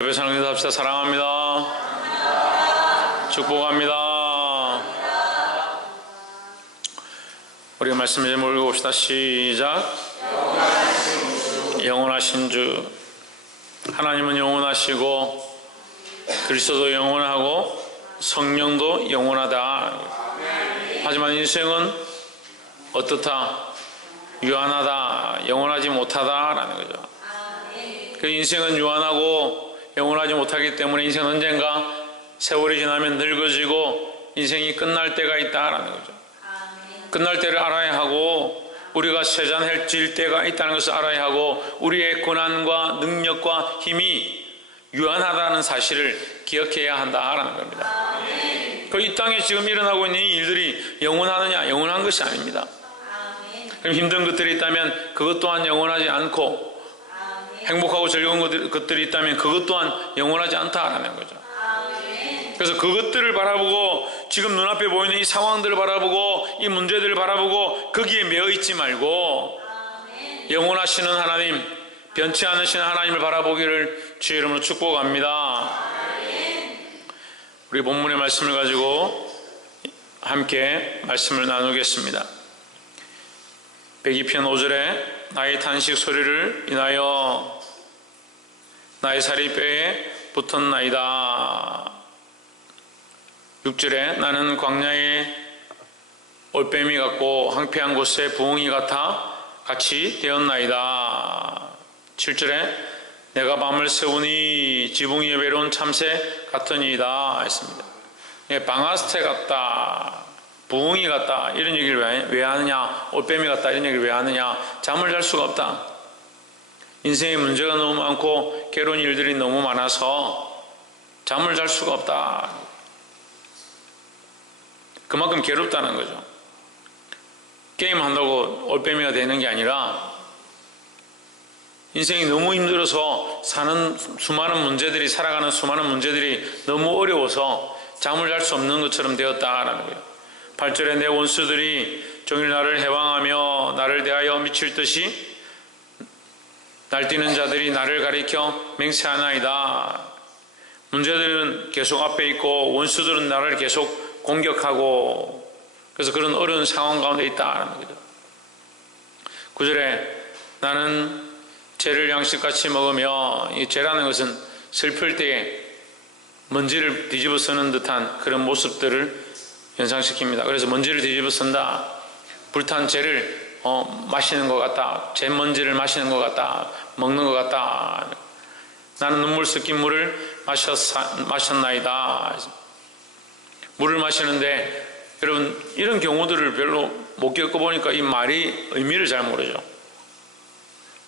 예배 사랑합니다. 합시다. 사랑합니다. 축복합니다. 우리 말씀을 좀 읽어봅시다. 시작. 영원하신 주 하나님은 영원하시고 그리스도도 영원하고 성령도 영원하다. 하지만 인생은 어떻다? 유한하다. 영원하지 못하다라는 거죠. 그 인생은 유한하고 영원하지 못하기 때문에 인생은 언젠가 세월이 지나면 늙어지고 인생이 끝날 때가 있다라는 거죠. 끝날 때를 알아야 하고 우리가 쇠잔해질 때가 있다는 것을 알아야 하고 우리의 권한과 능력과 힘이 유한하다는 사실을 기억해야 한다라는 겁니다. 이 땅에 지금 일어나고 있는 이 일들이 영원하느냐? 영원한 것이 아닙니다. 그럼 힘든 것들이 있다면 그것 또한 영원하지 않고 행복하고 즐거운 것들이 있다면 그것 또한 영원하지 않다라는 거죠. 그래서 그것들을 바라보고 지금 눈앞에 보이는 이 상황들을 바라보고 이 문제들을 바라보고 거기에 매여 있지 말고 영원하시는 하나님, 변치 않으시는 하나님을 바라보기를 주의 이름으로 축복합니다. 우리 본문의 말씀을 가지고 함께 말씀을 나누겠습니다. 102편 5절에 나의 탄식 소리를 인하여 나의 살이 뼈에 붙었나이다. 6절에 나는 광야의 올빼미 같고 황폐한 곳에 부엉이 같이 되었나이다. 7절에 내가 밤을 새우니 지붕 위에 외로운 참새 같으니이다 했습니다. 방아스테 같다, 부엉이 같다 이런 얘기를 왜 하느냐, 올빼미 같다 이런 얘기를 왜 하느냐. 잠을 잘 수가 없다. 인생에 문제가 너무 많고 괴로운 일들이 너무 많아서 잠을 잘 수가 없다. 그만큼 괴롭다는 거죠. 게임한다고 올빼미가 되는 게 아니라 인생이 너무 힘들어서 사는 수많은 문제들이, 살아가는 수많은 문제들이 너무 어려워서 잠을 잘 수 없는 것처럼 되었다라는 거예요. 8절에 내 원수들이 종일 나를 해방하며 나를 대하여 미칠 듯이 날뛰는 자들이 나를 가리켜 맹세하나이다. 문제들은 계속 앞에 있고 원수들은 나를 계속 공격하고 그래서 그런 어려운 상황 가운데 있다는 거죠. 9절에 나는 죄를 양식같이 먹으며, 이 죄라는 것은 슬플 때에 먼지를 뒤집어 쓰는 듯한 그런 모습들을 연상시킵니다. 그래서 먼지를 뒤집어 쓴다, 불탄 죄를 마시는 것 같다, 죄 먼지를 마시는 것 같다, 먹는 것 같다. 나는 눈물 섞인 물을 마셨나이다. 물을 마시는데 여러분 이런 경우들을 별로 못 겪어보니까 이 말이 의미를 잘 모르죠.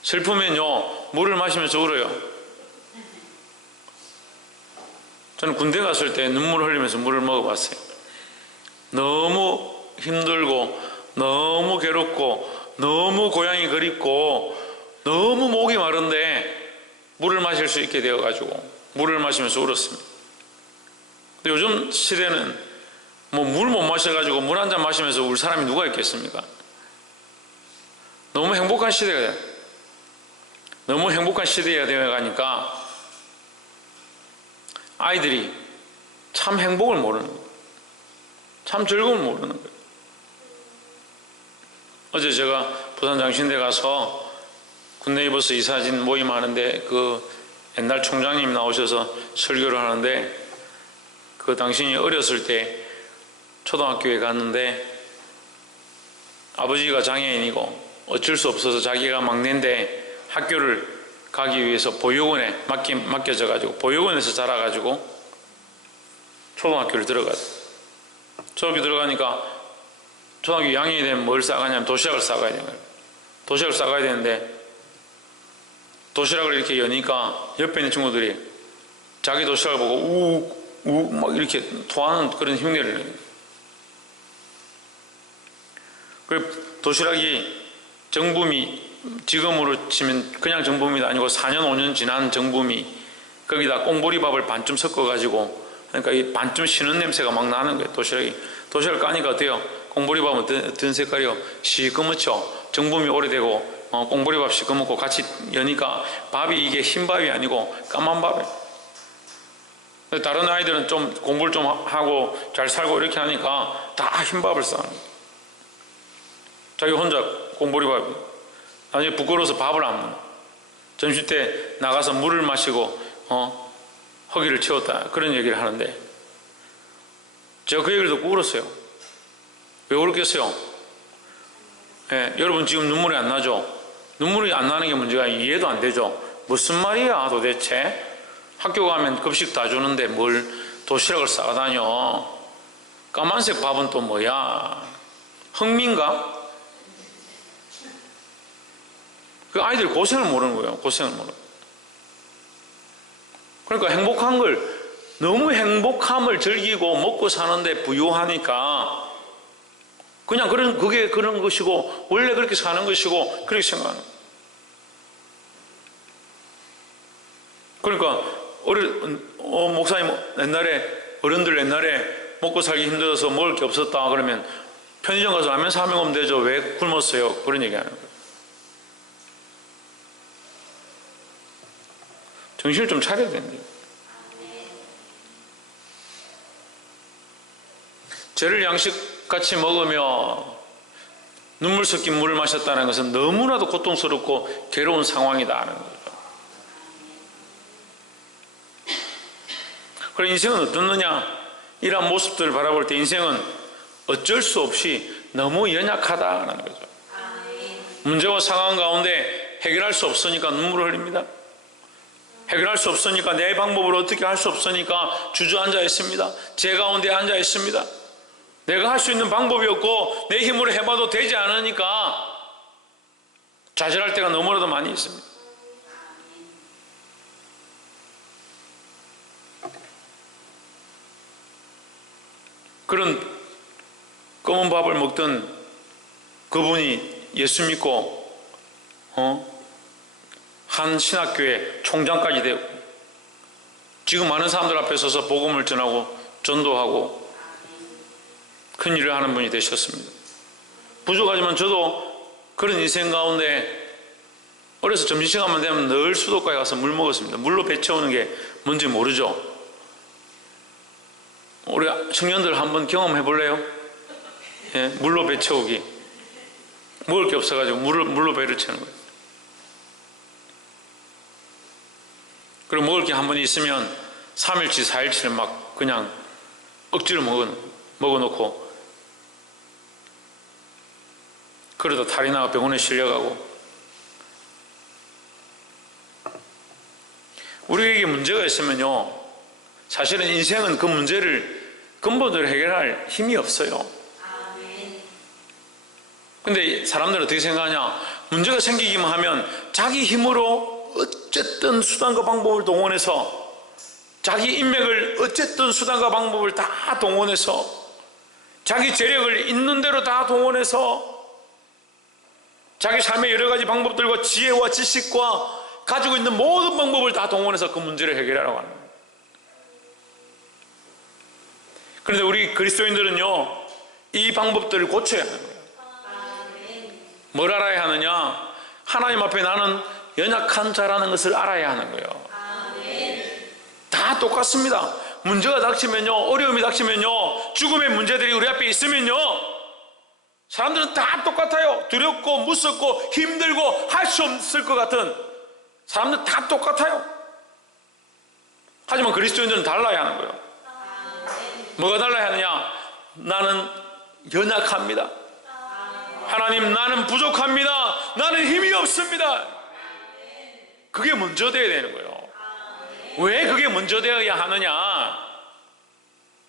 슬프면요 물을 마시면서 울어요. 저는 군대 갔을 때 눈물을 흘리면서 물을 먹어봤어요. 너무 힘들고 너무 괴롭고 너무 고향이 그립고 너무 목이 마른데 물을 마실 수 있게 되어가지고 물을 마시면서 울었습니다. 근데 요즘 시대는 물 못 마셔가지고 물 한 잔 마시면서 울 사람이 누가 있겠습니까? 너무 행복한 시대가 되어가니까 아이들이 참 행복을 모르는 거예요. 참 즐거움을 모르는 거예요. 어제 제가 부산 장신대 가서 굿네이버스 이사진 모임 하는데 그 옛날 총장님 나오셔서 설교를 하는데 그 당신이 어렸을 때 초등학교에 갔는데 아버지가 장애인이고 어쩔 수 없어서 자기가 막내인데 학교를 가기 위해서 보육원에 맡겨져가지고 보육원에서 자라가지고 초등학교를 들어갔어요. 초등학교 들어가니까 초등학교 2학년이 되면 뭘 싸가냐면 도시락을 싸가야 되는 거예요. 도시락을 싸가야 되는데 도시락을 이렇게 여니까 옆에 있는 친구들이 자기 도시락을 보고 우욱 막 이렇게 토하는 그런 흉내를 내요. 그 도시락이 정부미, 지금으로 치면 그냥 정부미도 아니고 4년 5년 지난 정부미, 거기다 꽁보리밥을 반쯤 섞어가지고, 그러니까 이 반쯤 쉬는 냄새가 막 나는 거예요. 도시락을 까니까 어때요? 꽁보리밥은 어떤 색깔이요? 시꺼멓죠. 정부미 오래되고 꽁보리밥 시꺼멓고 같이 여니까 밥이 이게 흰 밥이 아니고 까만 밥이에요. 다른 아이들은 좀 공부를 좀 하고 잘 살고 이렇게 하니까 다 흰밥을 싸는 거예요. 자기 혼자 공부를 하고 나중에 부끄러워서 밥을 안 먹어. 점심 때 나가서 물을 마시고 허기를 채웠다 그런 얘기를 하는데 제가 그 얘기를 듣고 울었어요. 왜 울었겠어요? 예, 여러분 지금 눈물이 안 나죠? 눈물이 안 나는 게 문제가 이해도 안 되죠? 무슨 말이야 도대체? 학교 가면 급식 다 주는데 뭘 도시락을 싸다녀? 까만색 밥은 또 뭐야? 흑민가? 그 아이들 고생을 모르는 거예요. 고생을 모르는. 그러니까 행복한 걸 너무 행복함을 즐기고 먹고 사는데 부유하니까 그냥 그게 그런 것이고 원래 그렇게 사는 것이고 그렇게 생각하는 거예요. 그러니까 목사님 어른들 옛날에 먹고 살기 힘들어서 먹을 게 없었다 그러면 편의점 가서 라면 사 먹으면 되죠. 왜 굶었어요? 그런 얘기 하는 거예요. 정신을 좀 차려야 됩니다. 죄를 양식같이 먹으며 눈물 섞인 물을 마셨다는 것은 너무나도 고통스럽고 괴로운 상황이다 하는 거죠. 그럼 인생은 어떻느냐? 이러한 모습들을 바라볼 때 인생은 어쩔 수 없이 너무 연약하다는 거죠. 문제와 상황 가운데 해결할 수 없으니까 눈물을 흘립니다. 해결할 수 없으니까 내 방법으로 어떻게 할 수 없으니까 주저앉아 있습니다. 제 가운데 앉아 있습니다. 내가 할 수 있는 방법이 없고 내 힘으로 해봐도 되지 않으니까 좌절할 때가 너무나도 많이 있습니다. 그런 검은 밥을 먹던 그분이 예수 믿고 한 신학교의 총장까지 되고 지금 많은 사람들 앞에 서서 복음을 전하고 전도하고 큰 일을 하는 분이 되셨습니다. 부족하지만 저도 그런 인생 가운데 어려서 점심시간만 되면 늘 수도가에 가서 물 먹었습니다. 물로 배 채우는 게 뭔지 모르죠. 우리 청년들 한번 경험해 볼래요? 예, 물로 배 채우기. 먹을 게 없어가지고 물로 배를 채우는 거예요. 그리고 먹을 게 한 번 있으면 3일치, 4일치를 막 그냥 억지로 먹어놓고 그러다 탈이 나고 병원에 실려가고 우리에게 문제가 있으면요 사실은 인생은 그 문제를 근본적으로 해결할 힘이 없어요. 근데 사람들은 어떻게 생각하냐? 문제가 생기기만 하면 자기 힘으로 어쨌든 수단과 방법을 동원해서 자기 인맥을 어쨌든 수단과 방법을 다 동원해서 자기 재력을 있는 대로 다 동원해서 자기 삶의 여러 가지 방법들과 지혜와 지식과 가지고 있는 모든 방법을 다 동원해서 그 문제를 해결하려고 하는 거예요. 그런데 우리 그리스도인들은요 이 방법들을 고쳐야 하는 거예요. 뭘 알아야 하느냐? 하나님 앞에 나는 연약한 자라는 것을 알아야 하는 거예요. 다 똑같습니다. 문제가 닥치면요 어려움이 닥치면요 죽음의 문제들이 우리 앞에 있으면요 사람들은 다 똑같아요. 두렵고 무섭고 힘들고 할 수 없을 것 같은 사람들 다 똑같아요. 하지만 그리스도인들은 달라야 하는 거예요. 뭐가 달라야 하느냐? 나는 연약합니다. 하나님 나는 부족합니다. 나는 힘이 없습니다. 그게 먼저 되어야 되는 거예요. 왜 그게 먼저 되어야 하느냐?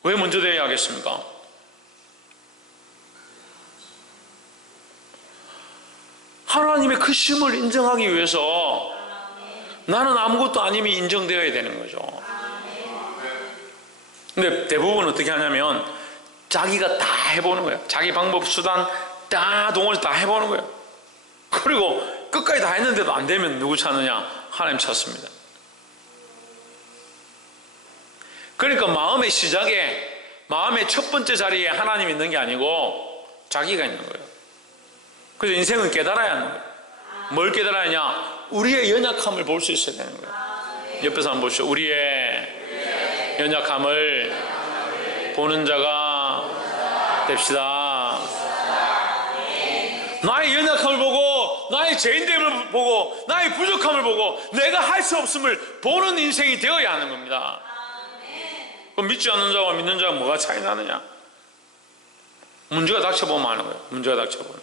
왜 먼저 되어야 하겠습니까? 하나님의 크심을 인정하기 위해서 나는 아무것도 아님이 인정되어야 되는 거죠. 근데 대부분 어떻게 하냐면 자기가 다 해보는 거예요. 자기 방법 수단 다 동원해서 다 해보는 거예요. 그리고 끝까지 다 했는데도 안 되면 누구 찾느냐? 하나님 찾습니다. 그러니까 마음의 시작에 마음의 첫 번째 자리에 하나님이 있는 게 아니고 자기가 있는 거예요. 그래서 인생은 깨달아야 하는 거예요. 뭘 깨달아야 하냐? 우리의 연약함을 볼 수 있어야 되는 거예요. 옆에서 한번 보시죠. 우리의 연약함을 보는 자가 됩시다. 나의 연약함을 보고, 나의 죄인됨을 보고, 나의 부족함을 보고, 내가 할 수 없음을 보는 인생이 되어야 하는 겁니다. 그럼 믿지 않는 자와 믿는 자가 뭐가 차이 나느냐? 문제가 닥쳐보면 아는 거예요. 문제가 닥쳐보면.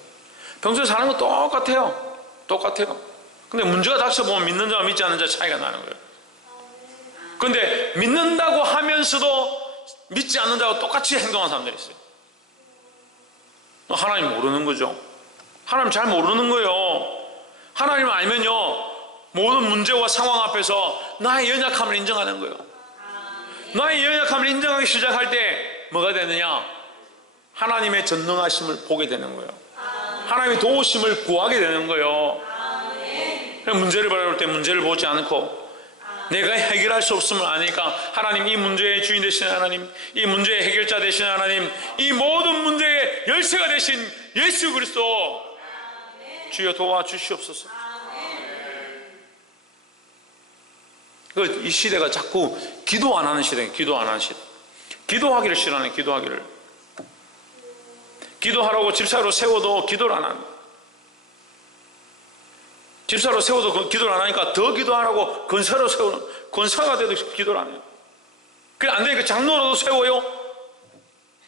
평소에 사는 거 똑같아요. 똑같아요. 근데 문제가 닥쳐보면 믿는 자와 믿지 않는 자 차이가 나는 거예요. 근데 믿는다고 하면서도 믿지 않는 자와 똑같이 행동하는 사람들이 있어요. 하나님 모르는 거죠. 하나님 잘 모르는 거예요. 하나님을 알면요, 모든 문제와 상황 앞에서 나의 연약함을 인정하는 거예요. 나의 연약함을 인정하기 시작할 때 뭐가 되느냐? 하나님의 전능하심을 보게 되는 거예요. 하나님의 도우심을 구하게 되는 거예요. 문제를 바라볼 때 문제를 보지 않고 내가 해결할 수 없음을 아니까 하나님, 이 문제의 주인 되시는 하나님, 이 문제의 해결자 되시는 하나님, 이 모든 문제의 열쇠가 되신 예수 그리스도 주여 도와주시옵소서. 이 시대가 자꾸 기도 안 하는 시대예요. 기도 안 하는 시대. 기도하기를 싫어하네. 기도하기를. 기도하라고 집사로 세워도 기도를 안 하는. 집사로 세워도 기도를 안 하니까 더 기도하라고 권사로 세우는, 권사가 돼도 기도를 안 해요. 그래 안 되니까 장로로도 세워요.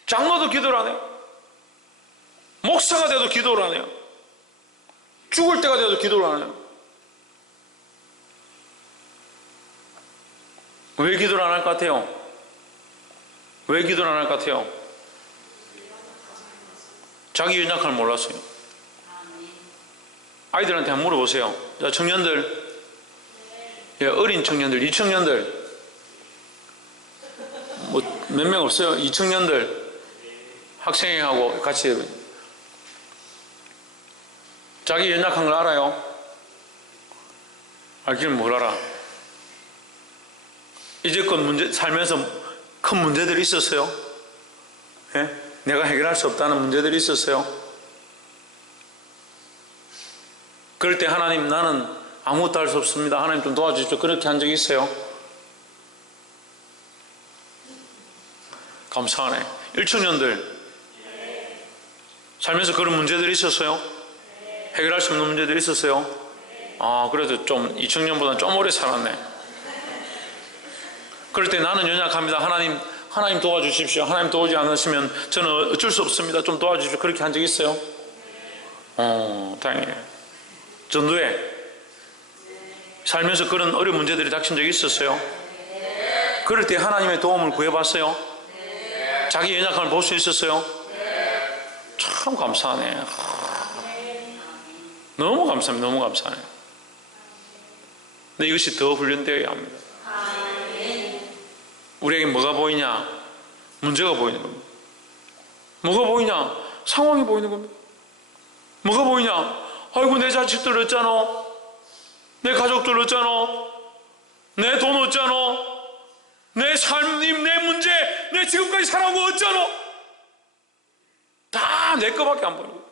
장로도 기도를 안 해요. 목사가 돼도 기도를 안 해요. 죽을 때가 돼도 기도를 안 해요. 왜 기도를 안 할 것 같아요? 왜 기도를 안 할 것 같아요? 자기 연약함을 몰랐어요. 아이들한테 한번 물어보세요. 자, 청년들, 어린 청년들, 이청년들, 뭐 몇 명 없어요? 이청년들 학생하고 같이 자기 연약한 걸 알아요? 알기는 뭘 알아? 이제껏 살면서 큰 문제들이 있었어요? 예? 내가 해결할 수 없다는 문제들이 있었어요? 그럴 때 하나님, 나는 아무것도 할 수 없습니다. 하나님 좀 도와주십시오. 그렇게 한 적이 있어요? 감사하네. 1청년들 살면서 그런 문제들이 있었어요? 해결할 수 없는 문제들이 있었어요? 아, 그래도 좀 2청년보다는 좀 오래 살았네. 그럴 때 나는 연약합니다. 하나님 도와주십시오. 하나님 도우지 않으시면 저는 어쩔 수 없습니다. 좀 도와주십시오. 그렇게 한 적 있어요? 다행이에요. 전도에 살면서 그런 어려운 문제들이 닥친 적이 있었어요? 그럴 때 하나님의 도움을 구해봤어요? 자기 연약함을 볼 수 있었어요? 참 감사하네. 너무 감사합니다. 너무 감사해. 근데 이것이 더 훈련되어야 합니다. 우리에게 뭐가 보이냐? 문제가 보이는 겁니다. 뭐가 보이냐? 상황이 보이는 겁니다. 뭐가 보이냐? 아이고, 내 자식들 어쩌노? 내 가족들 어쩌노? 내 돈 어쩌노? 내 삶, 내 문제, 내 지금까지 살아온 거 어쩌노? 다 내 거밖에 안 보이는 거예요.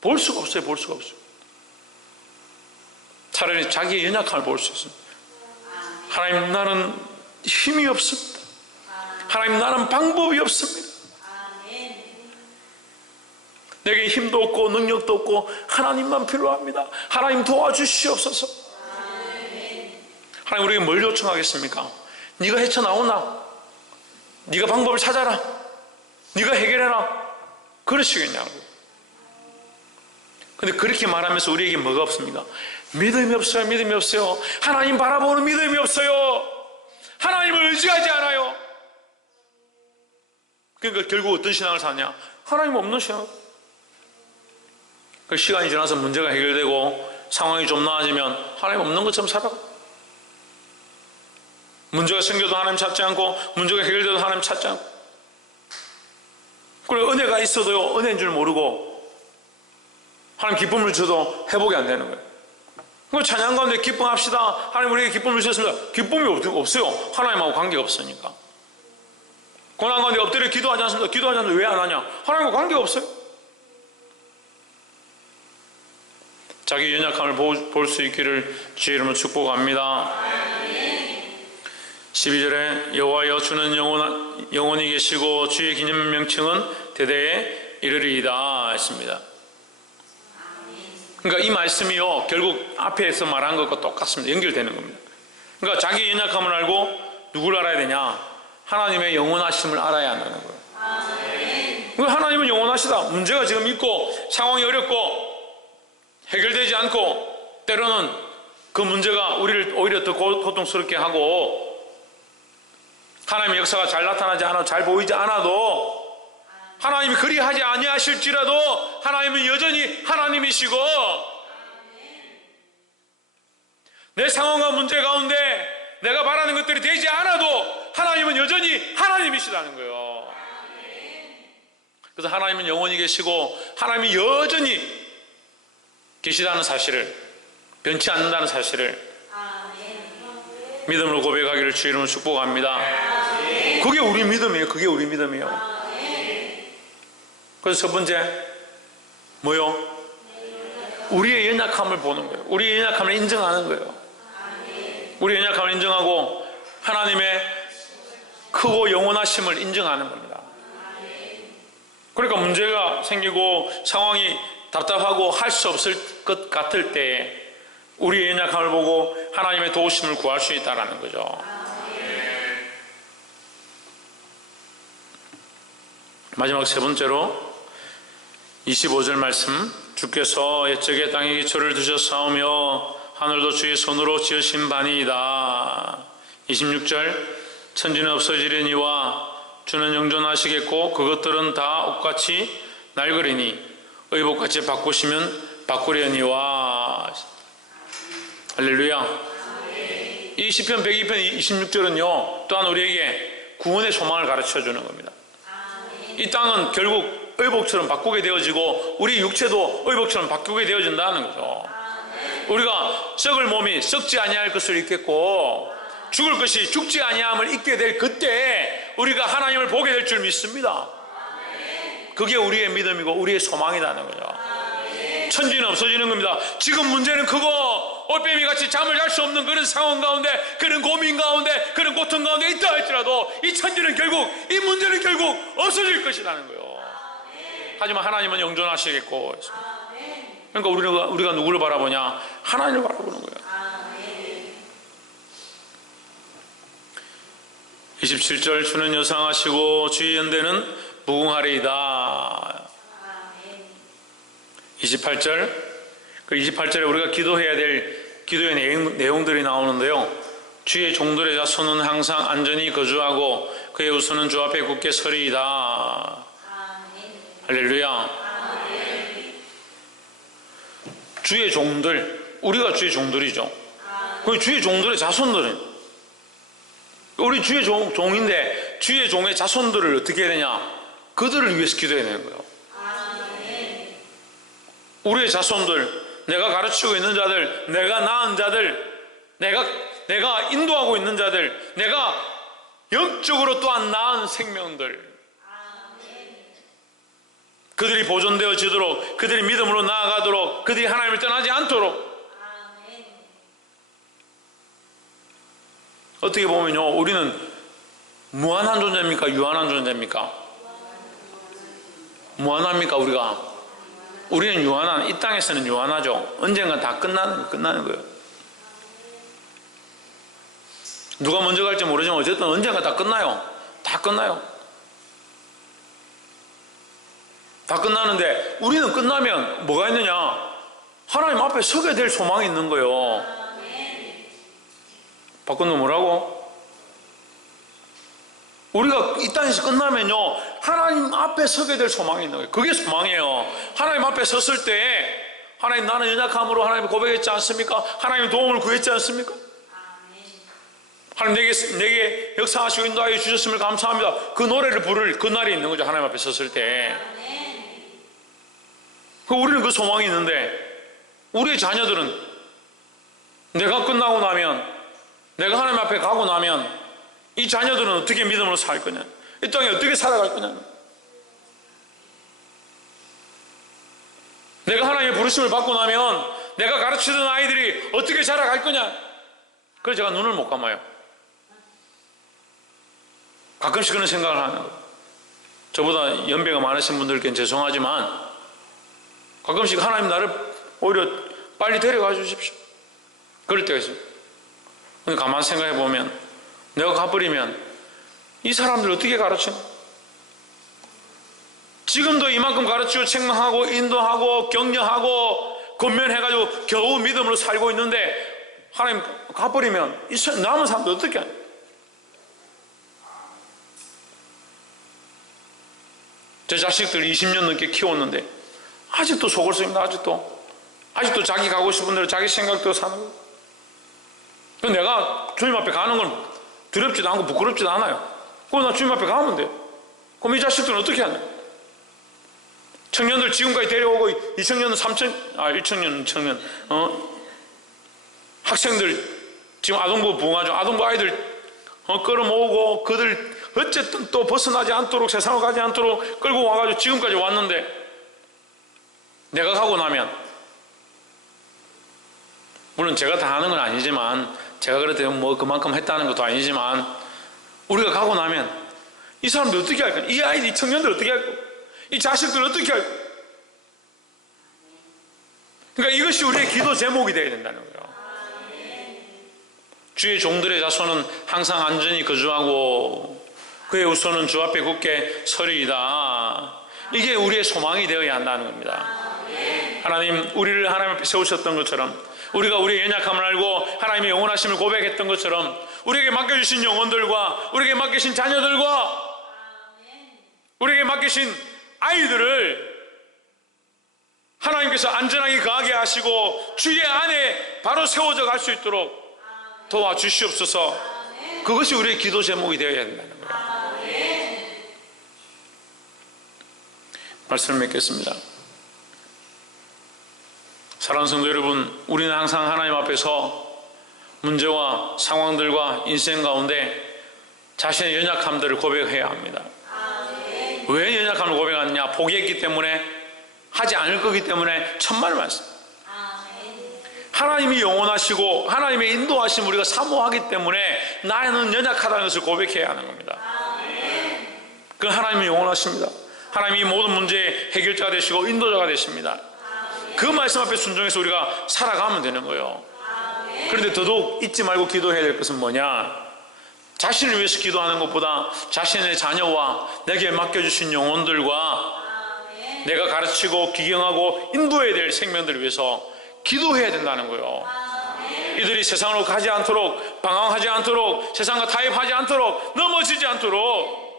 볼 수가 없어요. 볼 수가 없어요. 차라리 자기의 연약함을 볼 수 있습니다. 하나님, 나는 힘이 없습니다. 하나님, 나는 방법이 없습니다. 내게 힘도 없고 능력도 없고 하나님만 필요합니다. 하나님 도와주시옵소서. 하나님, 우리에게 뭘 요청하겠습니까? 네가 헤쳐나오나? 네가 방법을 찾아라. 네가 해결해라. 그러시겠냐고. 근데 그렇게 말하면서 우리에게 뭐가 없습니까? 믿음이 없어요. 믿음이 없어요. 하나님 바라보는 믿음이 없어요. 하나님을 의지하지 않아요. 그러니까 결국 어떤 신앙을 사냐? 하나님 없는 신앙. 그 시간이 지나서 문제가 해결되고 상황이 좀 나아지면 하나님 없는 것처럼 살아가. 문제가 생겨도 하나님 찾지 않고 문제가 해결돼도 하나님 찾지 않고. 그리고 은혜가 있어도요, 은혜인 줄 모르고 하나님 기쁨을 줘도 회복이 안 되는 거예요. 그 찬양 가운데 기쁨합시다. 하나님 우리에게 기쁨을 주셨습니다. 기쁨이 없어요. 하나님하고 관계가 없으니까. 고난 가운데 엎드려 기도하지 않습니다. 기도하지 않는데 왜 안 하냐? 하나님과 관계가 없어요. 자기 연약함을 볼 수 있기를 주의 이름으로 축복합니다. 12절에 여호와여 주는 영원히 계시고 주의 기념 명칭은 대대에 이르리이다 했습니다. 그러니까 이 말씀이요 결국 앞에서 말한 것과 똑같습니다. 연결되는 겁니다. 그러니까 자기 연약함을 알고 누구를 알아야 되냐? 하나님의 영원하심을 알아야 한다는 거예요. 하나님은 영원하시다. 문제가 지금 있고 상황이 어렵고 해결되지 않고 때로는 그 문제가 우리를 오히려 더 고통스럽게 하고 하나님의 역사가 잘 나타나지 않아도 잘 보이지 않아도 하나님이 그리 하지 아니하실지라도 하나님은 여전히 하나님이시고 내 상황과 문제 가운데 내가 바라는 것들이 되지 않아도 하나님은 여전히 하나님이시다는 거예요. 그래서 하나님은 영원히 계시고 하나님이 여전히 계시다는 사실을, 변치 않는다는 사실을 믿음으로 고백하기를 주의 이름으로 축복합니다. 그게 우리 믿음이에요. 그게 우리 믿음이에요. 그래서 첫 번째 뭐요? 우리의 연약함을 보는 거예요. 우리의 연약함을 인정하는 거예요. 우리의 연약함을 인정하고 하나님의 크고 영원하심을 인정하는 겁니다. 그러니까 문제가 생기고 상황이 답답하고 할 수 없을 것 같을 때 우리의 연약함을 보고 하나님의 도우심을 구할 수 있다는 거죠. 마지막 세 번째로 25절 말씀, 주께서 옛적에 땅에 기초를 두셨사오며 하늘도 주의 손으로 지으신 바니이다. 26절, 천지는 없어지려니와 주는 영존하시겠고 그것들은 다 옷같이 낡으리니 의복같이 바꾸시면 바꾸려니와. 할렐루야. 이 시편 102편 26절은요 또한 우리에게 구원의 소망을 가르쳐주는 겁니다. 이 땅은 결국 의복처럼 바꾸게 되어지고 우리 육체도 의복처럼 바꾸게 되어진다는 거죠. 우리가 썩을 몸이 썩지 아니할 것을 잊겠고 죽을 것이 죽지 아니함을 잊게 될 그때 우리가 하나님을 보게 될 줄 믿습니다. 그게 우리의 믿음이고 우리의 소망이라는 거죠. 천지는 없어지는 겁니다. 지금 문제는 그거 올빼미같이 잠을 잘 수 없는 그런 상황 가운데, 그런 고민 가운데, 그런 고통 가운데 있다 할지라도 이 천지는 결국, 이 문제는 결국 없어질 것이라는 거예요. 하지만 하나님은 영존하시겠고. 그러니까 우리가 누구를 바라보냐? 하나님을 바라보는 거예요. 27절, 주는 여상하시고 주의 연대는 무궁하리이다. 28절, 그 28절에 우리가 기도해야 될 기도의 내용들이 나오는데요. 주의 종들의 자손은 항상 안전히 거주하고 그의 우수는 주 앞에 굳게 서리이다. 할렐루야. 주의 종들, 우리가 주의 종들이죠. 그 주의 종들의 자손들은 우리 주의 종인데 주의 종의 자손들을 어떻게 해야 되냐? 그들을 위해서 기도해야 되는 거예요. 우리의 자손들, 내가 가르치고 있는 자들, 내가 낳은 자들, 내가 인도하고 있는 자들, 내가 영적으로 또한 낳은 생명들, 그들이 보존되어지도록, 그들이 믿음으로 나아가도록, 그들이 하나님을 떠나지 않도록. 어떻게 보면요, 우리는 무한한 존재입니까? 유한한 존재입니까? 무한합니까? 우리는 유한한, 이 땅에서는 유한하죠. 언젠가 다 끝나는 거예요. 누가 먼저 갈지 모르지만 어쨌든 언젠가 다 끝나요. 다 끝나요. 다 끝나는데 우리는 끝나면 뭐가 있느냐? 하나님 앞에 서게 될 소망이 있는 거예요. 바꾼 뭐라고? 우리가 이 땅에서 끝나면요 하나님 앞에 서게 될 소망이 있는 거예요. 그게 소망이에요. 하나님 앞에 섰을 때 하나님, 나는 연약함으로 하나님을 고백했지 않습니까? 하나님 도움을 구했지 않습니까? 하나님 내게 역사하시고 인도하여 주셨음을 감사합니다. 그 노래를 부를 그날이 있는 거죠. 하나님 앞에 섰을 때. 우리는 그 소망이 있는데 우리의 자녀들은 내가 끝나고 나면, 내가 하나님 앞에 가고 나면 이 자녀들은 어떻게 믿음으로 살 거냐? 이 땅에 어떻게 살아갈 거냐? 내가 하나님의 부르심을 받고 나면 내가 가르치던 아이들이 어떻게 자라갈 거냐? 그래서 제가 눈을 못 감아요. 가끔씩 그런 생각을 하는 거예요. 저보다 연배가 많으신 분들께는 죄송하지만 가끔씩 하나님 나를 오히려 빨리 데려가 주십시오. 그럴 때가 있어요. 근데 가만히 생각해 보면 내가 가버리면 이 사람들 어떻게 가르치나? 지금도 이만큼 가르치고 책망하고 인도하고 격려하고 권면해가지고 겨우 믿음으로 살고 있는데 하나님 가버리면 이 남은 사람들 어떻게 하냐? 제 자식들 20년 넘게 키웠는데 아직도 속을 썩입니다. 아직도 자기 가고 싶은 대로 자기 생각대로 사는 거예요. 내가 주님 앞에 가는 건 두렵지도 않고 부끄럽지도 않아요. 그럼 나 주님 앞에 가면 돼. 그럼 이 자식들은 어떻게 하냐? 청년들 지금까지 데려오고 1청년 청년 학생들 지금 아동부 부흥하 중 아동부 아이들 끌어모으고 그들 어쨌든 또 벗어나지 않도록 세상으로 가지 않도록 끌고 와가지고 지금까지 왔는데 내가 가고 나면 물론 제가 다 하는 건 아니지만 제가 그래도 뭐 그만큼 했다는 것도 아니지만 우리가 가고 나면 이 사람들 어떻게 할까? 이 아이들, 이 청년들 어떻게 할까? 이 자식들 어떻게 할까? 그러니까 이것이 우리의 기도 제목이 되어야 된다는 거예요. 주의 종들의 자손은 항상 안전히 거주하고 그의 후손은 주 앞에 굳게 서리이다. 이게 우리의 소망이 되어야 한다는 겁니다. 하나님, 우리를 하나님 앞에 세우셨던 것처럼 우리가 우리의 연약함을 알고 하나님의 영원하심을 고백했던 것처럼 우리에게 맡겨주신 영혼들과 우리에게 맡기신 자녀들과 우리에게 맡기신 아이들을 하나님께서 안전하게 거하게 하시고 주의 안에 바로 세워져 갈 수 있도록 도와주시옵소서. 그것이 우리의 기도 제목이 되어야 된다는 거예요. 말씀을 맺겠습니다. 사랑하는 성도 여러분, 우리는 항상 하나님 앞에서 문제와 상황들과 인생 가운데 자신의 연약함들을 고백해야 합니다. 왜 연약함을 고백하느냐? 포기했기 때문에, 하지 않을 거기 때문에. 천만을 말씀. 하나님이 영원하시고 하나님의 인도하심 우리가 사모하기 때문에 나는 연약하다는 것을 고백해야 하는 겁니다. 그 하나님이 영원하십니다. 하나님이 모든 문제의 해결자가 되시고 인도자가 되십니다. 그 말씀 앞에 순종해서 우리가 살아가면 되는 거예요. 그런데 더더욱 잊지 말고 기도해야 될 것은 뭐냐? 자신을 위해서 기도하는 것보다 자신의 자녀와 내게 맡겨주신 영혼들과 내가 가르치고 기경하고 인도해야 될 생명들을 위해서 기도해야 된다는 거예요. 이들이 세상으로 가지 않도록, 방황하지 않도록, 세상과 타협하지 않도록, 넘어지지 않도록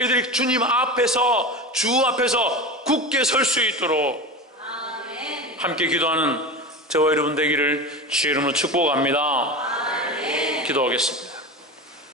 이들이 주님 앞에서, 주 앞에서 굳게 설 수 있도록 함께 기도하는 저와 여러분 되기를 주의 이름으로 축복합니다. 기도하겠습니다.